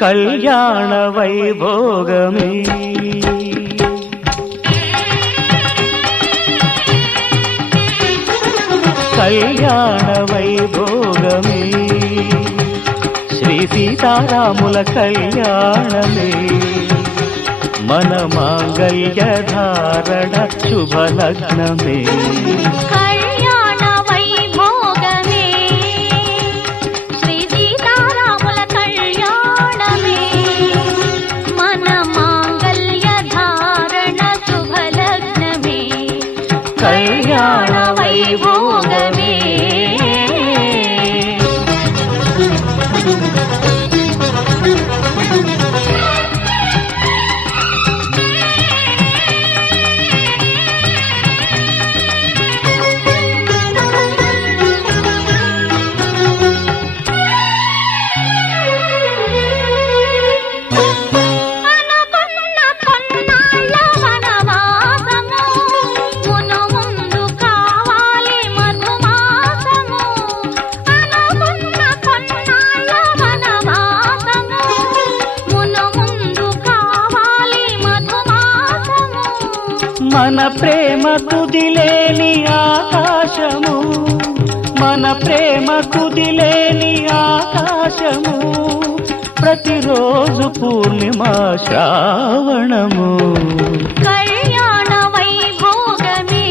కళ్యాణ వైభోగమే కళ్యాణ వైభోగమే శ్రీ సీతారాముల కళ్యాణమే మన మాంగళ్య ధారణ శుభలగ్నమే కళ్యాణ వైభోగమే శ్రీ సీతారాముల కళ్యాణమే మన మాంగళ్య ధారణ శుభలగ్నమే కళ్యాణ వైభోగమే మన ప్రేమ కుదిలేని ఆకాశము మన ప్రేమ కుదిలేని ఆకాశము ప్రతిరోజు పూర్ణిమా శ్రావణము కళ్యాణ వైభోగమే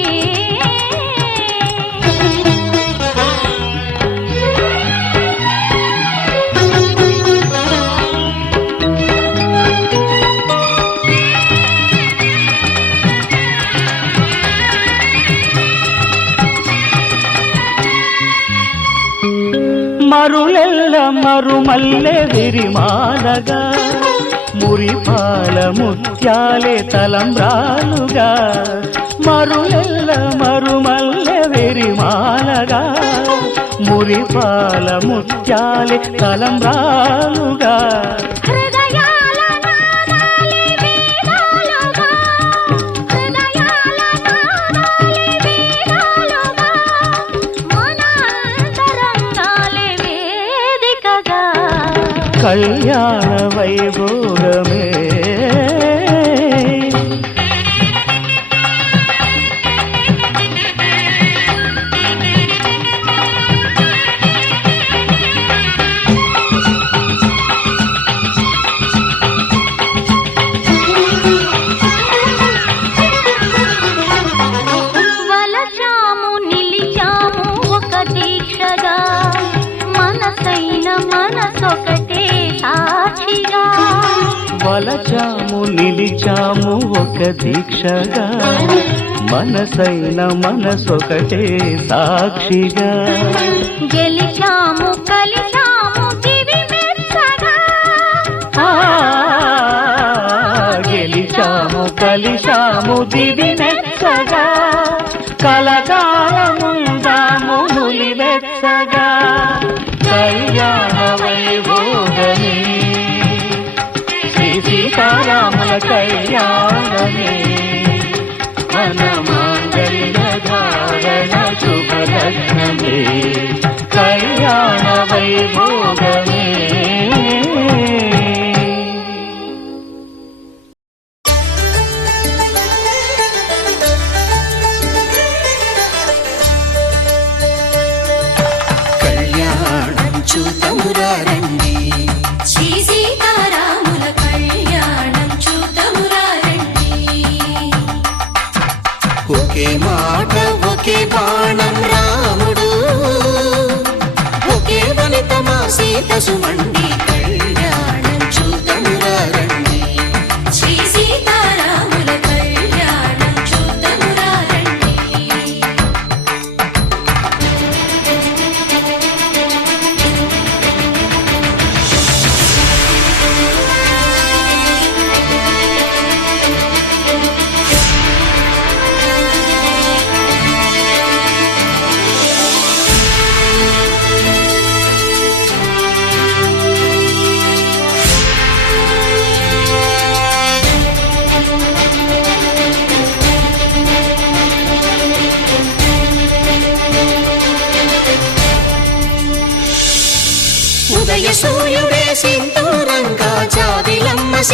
మరులెల్ల మరుమల్లె విరిమాలగా మురిపాల ముత్యాలే తలంబ్రాలుగా మరులెల్ల మరుమల్లె విరిమాలగా మురిపాల ముత్యాలే తలంబ్రాలుగా కళ్యాణ వైభోగమే వలచాము నిలిచాము ఒక దీక్షగా మనసైన మనసొకటే సాక్షిగా వలచాము నిలిచాము ఒక దీక్షగా మనసైన మనసొకటే సాక్షిగా గెలిచాము కలిచాము దివి మెచ్చగా గెలిచాము కలిశాము దివి మెచ్చగా కలకాలముందాము నులివెచ్చగా కళ్యాణ వైభోగమే శ్రీ సీతారాముల కళ్యాణమే మన మాంగళ్య ధారణ శుభలగ్నమే కళ్యాణ వైభోగమే చూతమురారండి శ్రీ సీతారాముల కళ్యాణం చూతమురారండి ఒకే మాట ఒకే బాణం రాముడు ఒకే వనిత మా సీత సుమండి కళ్యాణం చూతమురారండి శ్రీ సీతారాముల కళ్యాణం చూతమురారండి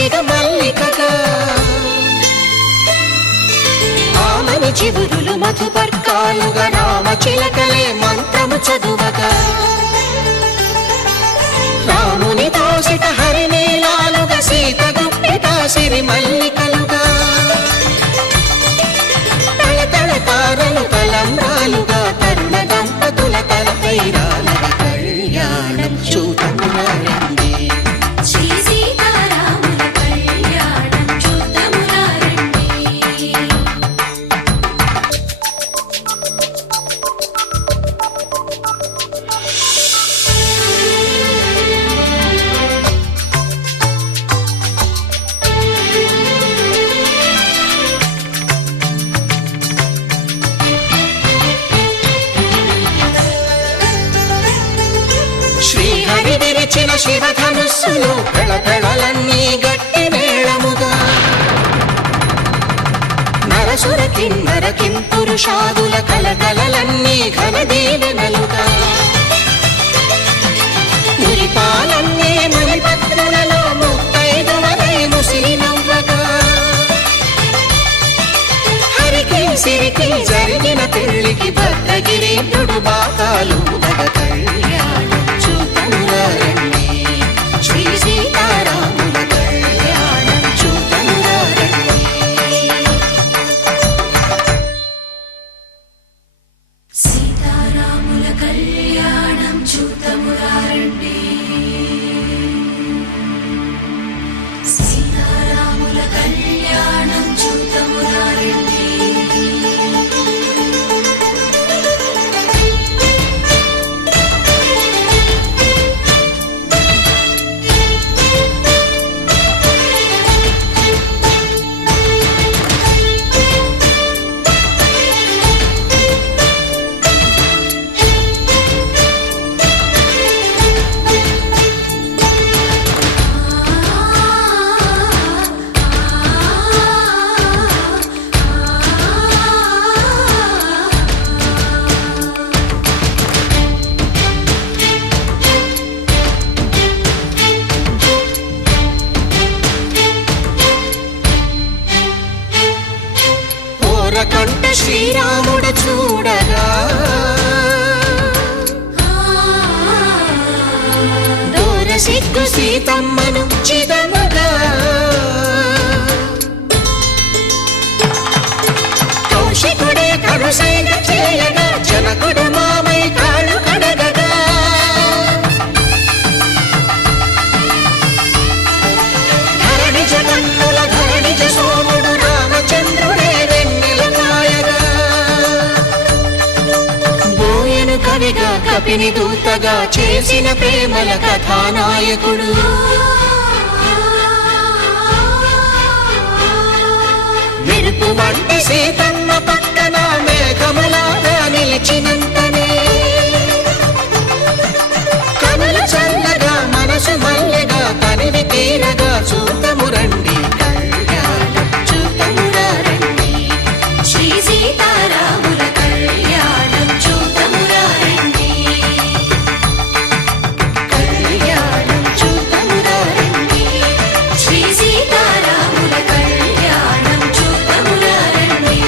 సిగ మల్లికగా ఆమని చివురులు మధుపర్కాలుగా రామ చిలకలే మంత్రము చదువగా రాముని దోసిట హరినీలాలుగా సీత గుప్పిట సిరి మల్లికలుగా తళతళ తారలు తలంబ్రాలుగా తరుణ దంపతుల తలపైరాలుగా కళ్యాణం చూతమురా రండి శ్రీ సీతారాముల కళ్యాణం చూద్దామురా రండి. శ్రీహరి విరిచిన శివధనుస్సులు పెళపెళలన్నీ గట్టి మేళముగా నరసుర కిన్నర కింపురుషాదుల కలకలలన్నీ ఘన దీవెనలుగా మురిపాలన్నీ మణిపత్రులలో ముత్తైదువలై ముసిరి నవ్వగా హరికి సిరికి జరిగిన పెళ్లికి భద్రగిరీంద్రుడు బాకాలు కళ్యాణం చూతమురా రండి శ్రీ సీతారాముల కళ్యాణం చూతమురా రండి సీతారాముల కళ్యాణం చూద్దామురా రండి. సీతారాముల కళ్యాణం చూద్దామురా రండి. ఓరకంట శ్రీరాముడు చూడగా దూర సిగ్గు సీతమ్మను చిదమగా కౌశికుడే కరుసైన చేయగా జనకుడు మామై కాళ్ళు కడగగా ధరణి జగన్నుల ధరణిజ సోముడు రామచంద్రుడే వెన్నెల కాయగా బోయను కవిగా కపిని దూతగా చేసిన ప్రేమల కథానాయకుడు మెరుపు వంటి సీతమ్మ పక్కన మేఘములాగా నిలిచినంతనే కనులు చల్లగా మనసు మల్లెగా తనివి తీరగా చూతము రండి కళ్యాణం చూతమురా రండి శ్రీ సీతారాముల కళ్యాణం చూద్దామురా రండి. కళ్యాణం చూతమురా రండి శ్రీ సీతారాముల కళ్యాణం చూద్దామురా రండి.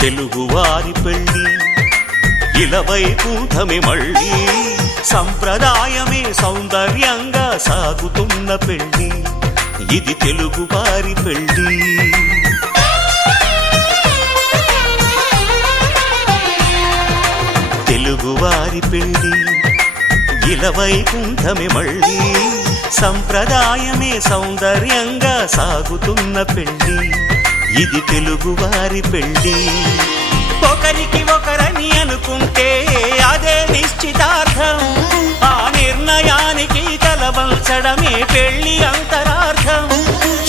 తెలుగువారి పెళ్ళి ఇలవై కూటమి మళ్ళీ సంప్రదాయమే సౌందర్యంగా సాగుతున్న పెళ్ళి ఇది తెలుగువారి పెళ్ళి తెలుగువారి పెళ్ళి ఇలవై కూటమి మళ్ళీ సంప్రదాయమే సౌందర్యంగా సాగుతున్న పెళ్ళి ఇది తెలుగువారి పెళ్ళి ఒకరికి ఒకరని అనుకుంటే అదే నిశ్చితార్థం. ఆ నిర్ణయానికి తలవంచడమే పెళ్లి అంతరార్థం.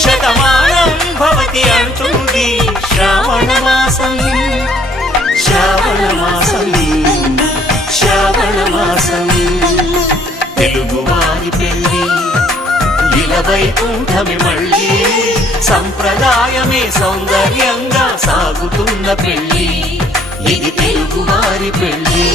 శతమానం భవతి అంటుంది శ్రావణ మాసం, శ్రావణ మాసం, శ్రావణ మాసం. తెలుగువారి పెళ్లి ఇలవైకుంఠమి మళ్ళీ, సంప్రదాయమే సౌందర్యంగా సాగుతున్న పెళ్లి, ఇది తెలుగువారి పెళ్లి.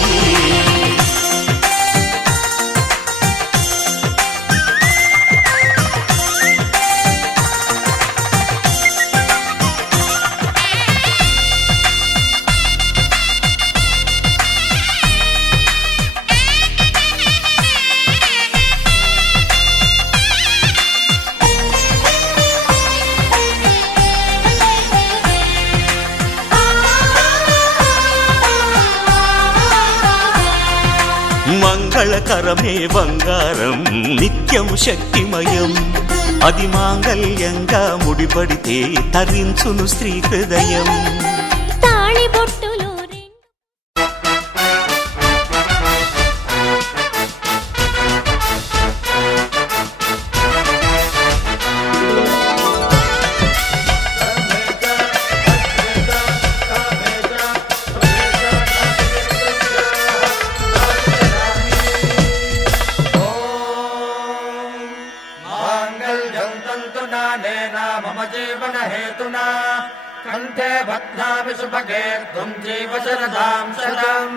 మంగళకరమే బంగారం, నిత్యం శక్తిమయం. అది మాంగళ్యంగా ముడిపడితే తరించును స్త్రీ హృదయం. తాళిబొట్టులో मम जीवन हेतुना कंठे बध्नामि सुभगे त्वं जीव शरदां शतम्।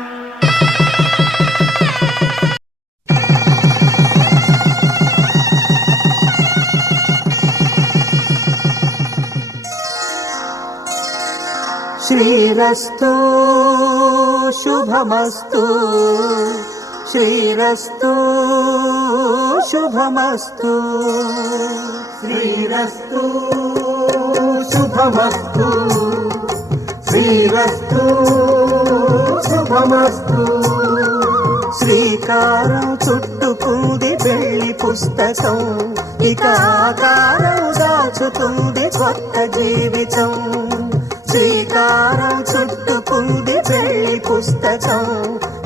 श्रीरस्तु शुभमस्तु, श्रीरस्तु शुभमस्तु, श्रीरस्तु शुभमस्तु, श्रीरस्तु शुभमस्तु. శ్రీకారం చుట్టుకుంది పెళ్లి పుస్తకం, ఇక ఆకారం దాచుతుంది కొత్త జీవితం. శ్రీకారం చుట్టుకుంది పెళ్లి పుస్తకం,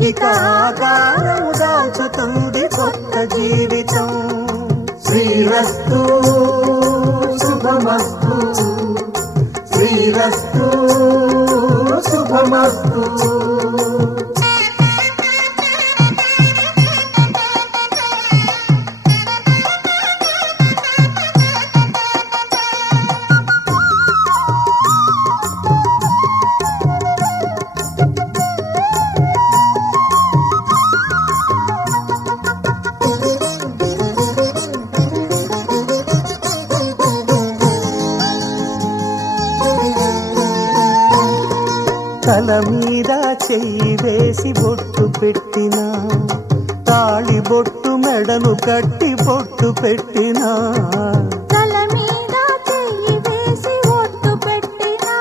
ఇక ఆకారం దాచుతుంది కొత్త జీవితం. శ్రీరస్తు శుభమస్తు, శ్రీరస్తు శుభమస్తు. తల మీద చెయ్యి వేసి బొట్టు పెట్టినా, తాళి బొట్టు మెడను కట్టి బొట్టు పెట్టినా, తల మీద చెయ్యి వేసి బొట్టు పెట్టినా,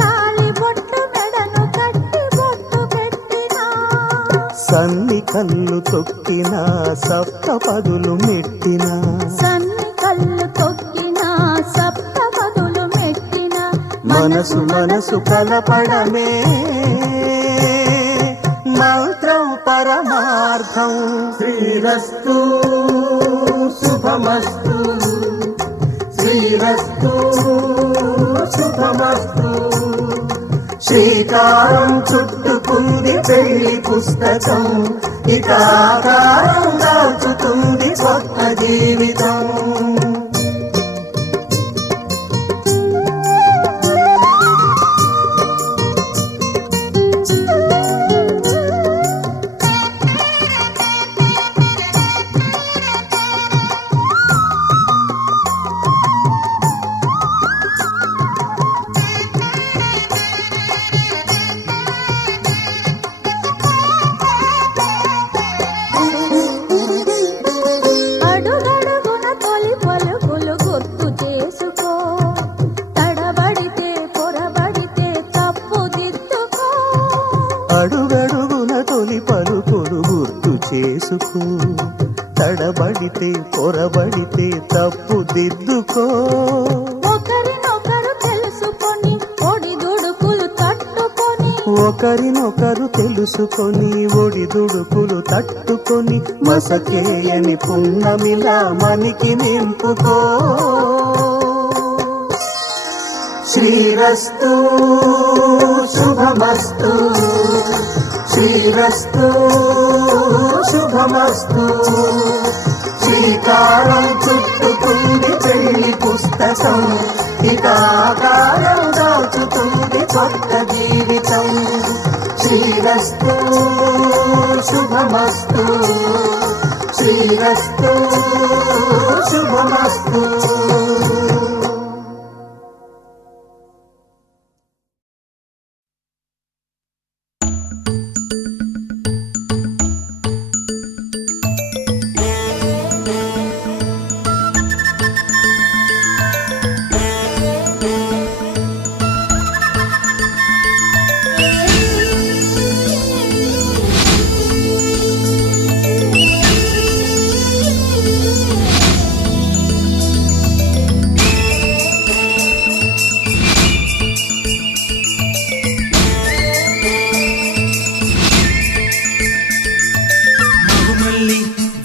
తాళి బొట్టు మెడను కట్టి బొట్టు పెట్టినా, సన్ని కళ్ళు తొక్కినా సప్త పదులు మెట్టినా, సన్ని కళ్ళు తొక్కినా సప్త పదులు మెట్టినా, మనసు మనసు కలపడమే మంత్రం పరమార్థం. శ్రీరస్తు శుభమస్తు, శ్రీరస్తు శుభమస్తు. శ్రీకారం చుట్టుకుంది పెళ్లి పుస్తకం, ఇక ఆకారం దాచుతుంది కొత్త జీవితం. అడుగడుగున తొలి పలుకులు గుర్తు చేసుకో, తడబడితే పొరబడితే తప్పు దిద్దుకో. అడుగడుగున తొలి పలుకులు గుర్తు చేసుకో, తడబడితే పొరబడితే తప్పు దిద్దుకో. ఒకరినొకరు తెలుసుకొని ఒడిదుడుకులు తట్టుకొని, ఒకరినొకరు తెలుసుకొని ఒడిదుడుకులు తట్టుకొని మసకేయని పున్నమిలా మనికి నింపుకో. శ్రీరస్తు శుభమస్తు, శ్రీరస్తు శుభమస్తు. శ్రీకారం చుట్టుతుంది పెళ్లి పుస్తకం, ఇక ఆకారం దాచుతుంది కొత్త జీవితం. శ్రీరస్తు శుభమస్తు, శ్రీరస్తు శుభమస్తు.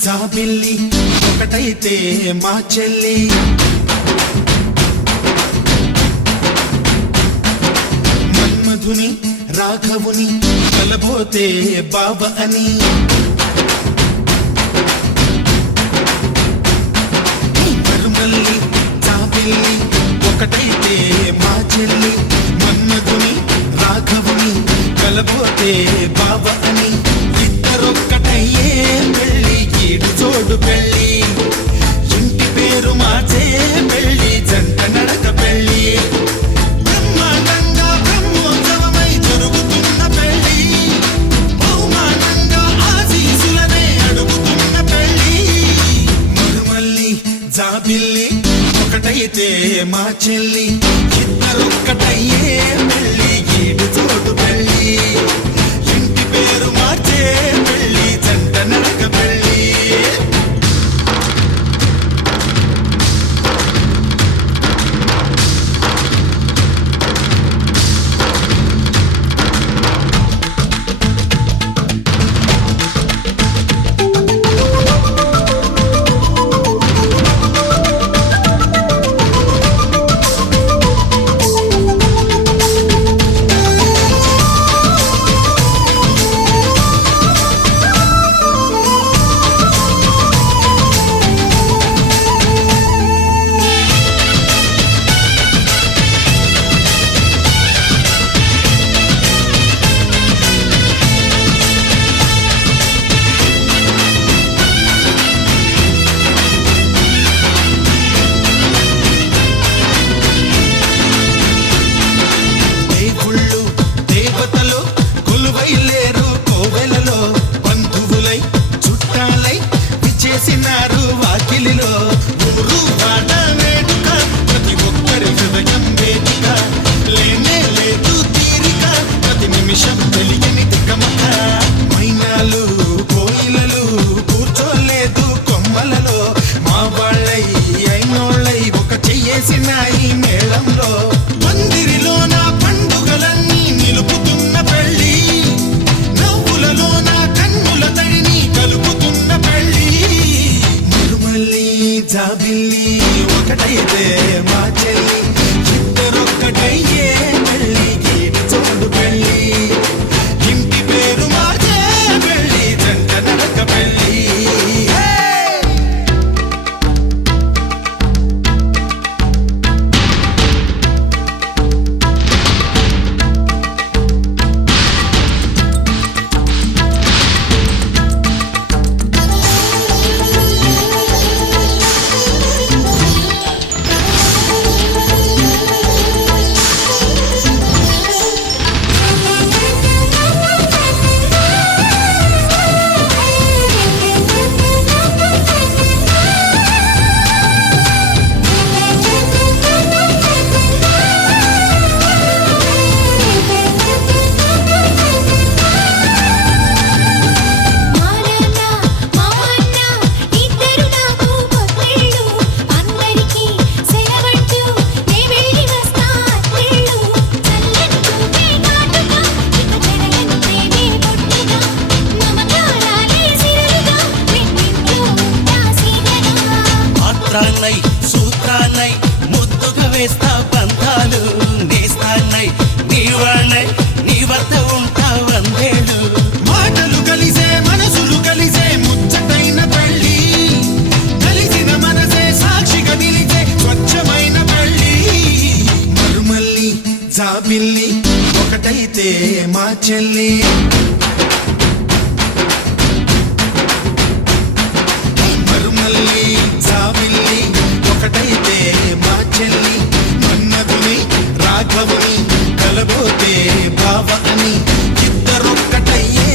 జాబిల్లి ఒకటైతే మా చెల్లి, మన్మధుని రాఘవుని కలబోతే బాబ అని. మరుమల్లి జాబిల్లి ఒకటైతే మా చెల్లి, మన్మధుని రాఘవుని కలబోతే బాబ అని. ఇద్దరొక్కటయ్యే పెళ్ళి, ఈడు చోడు పెళ్ళి, ఇంటి పేరు మార్చే పెళ్ళి, జంట నడక పెళ్ళి. బ్రహ్మాండంగా బ్రహ్మోత్సవమై జరుగుతున్న పెళ్ళి, బహుమానంగా ఆశీసులనే అడుగుతున్న పెళ్ళి. మరుమల్లి జాబిల్లి ఒకటైతే మా చెల్లి, ఇద్దరొక్కటయ్యే పెళ్ళి, ఈడు చోటు పెళ్ళి, ఇంటి పేరు మార్చే పెళ్ళి, జంట నడక పెళ్ళి. జాబిల్లి ఒకటైతే మా చెల్లి మరుమల్లి జాబిల్లి ఒకటైతే మా చెల్లి మన్నదుని రాఘవుని కలబోతే బావ అని ఇద్దరొక్కటయ్యే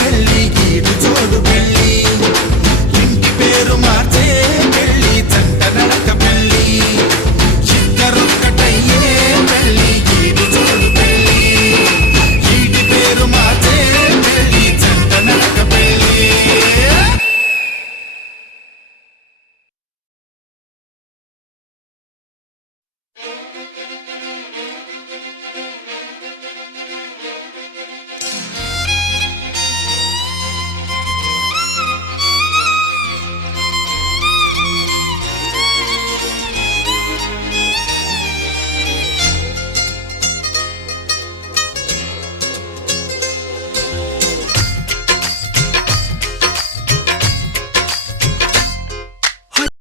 పెళ్ళి గీడు జోడు పెళ్ళి ఇంటి పేరు మార్చే పెళ్ళి జంట నడక పెళ్ళి ఇద్దరొక్కటయ్యే పెళ్ళి గీడు జోడు పెళ్ళి ఇంటి పేరు మార్చే పెళ్ళి జంట నడక పెళ్ళి